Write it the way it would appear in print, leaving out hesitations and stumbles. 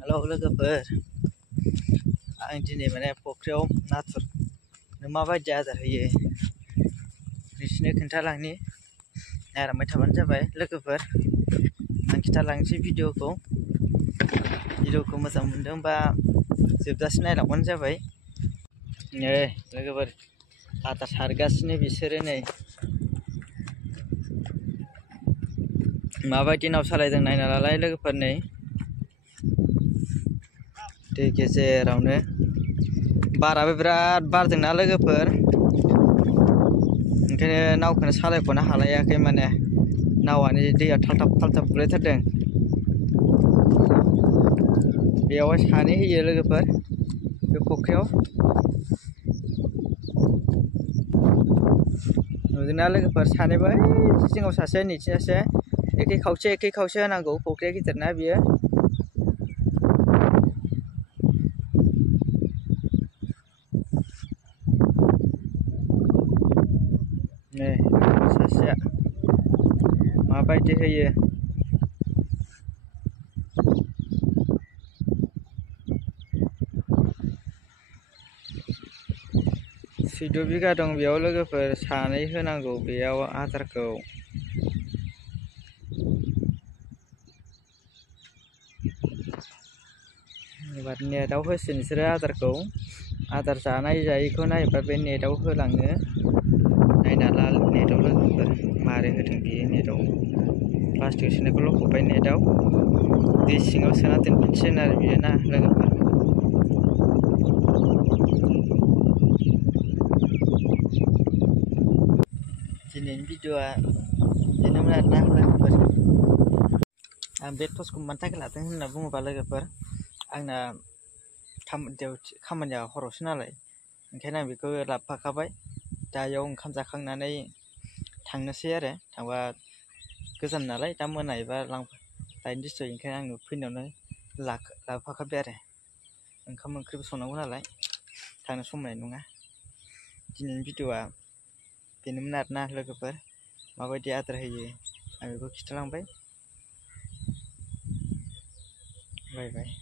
Hello लोगोफोर, आं दिनै माने फुख्रियाव नाथुरनो माबायदि आदार होयो नोंसिनो खोन्थालांनि। नायलांबाय थाबानो जाबाय लोगोफोर। आं खिन्थालांसै भिडिअखौ मोजां मोनदोंबा जोबजासिम नायलांबानो जाबाय। नै लोगोफोर, आदार सारगासिनो बिसोरो। नै माबायदि नाव सालायदों नायना लालाय लोगोफोर। नै दै गेजेरावनो बाराबो बिराद बारदोंना लोगोफोर, ओंखायनो नावखौनो सालायख'नो हालायाखै। माने नावानो दैया थाल्थाब गुलायथारदों। बेयावहाय सानै होयो लोगोफोर, बे फुख्रियाव। नुदोंना लोगोफोर, सानैबो जिङाव सासे नैथिं सासे एखे खावसे होनांगौ। फुख्रिया गिदिरना बियो। नै सासेया माबायदि होयो। 14 बिगा दं बेयाव लोगोफोर, सानै होनांगौ बेयाव आदारखौ। एबार नेटआव होसिगोन बिसोरो आदारखौ। आदार जानाय जायैखौ नायबा बे नेटआव होलाङो। नायना ला नेटआव लोगोफोर, मारै होदों बियो नेटआव। प्लास्टिक सोनायखौ लखबबाय नेटआव, दै सिङाव सोना दोनफिनसिगोन आरो बियो ना लोगोफोर। दिनैनि भिडिअआ बेनोमोन आरोना लोगोफोर। आं बे टर्चखौ मानि थाखाय लादों होनना बुङोबा लोगोफोर, आंना खामानिया हरावसो नालाय, ओंखायनो आं बेखौ लाबोफाखाबाय। दा बेयाव ओंखाम जाखांनानै थांनोसै आरो। थांबा गोजान नालाय, दा मोनायोबा लायनो दिस्टार्ब, ओंखायनो आङो फैनायावनो लाबोफाखाबाय आरो। ओंखाम ओंख्रिबो संनांगौ नालाय, थांनो सम मोननाय नङा। दिनैनि भिडिअआ बेनोमोन आरोना लोगोफोर। माबायदि आदार होयो आं बेखौ खिन्थालांबाय। बाय बाय।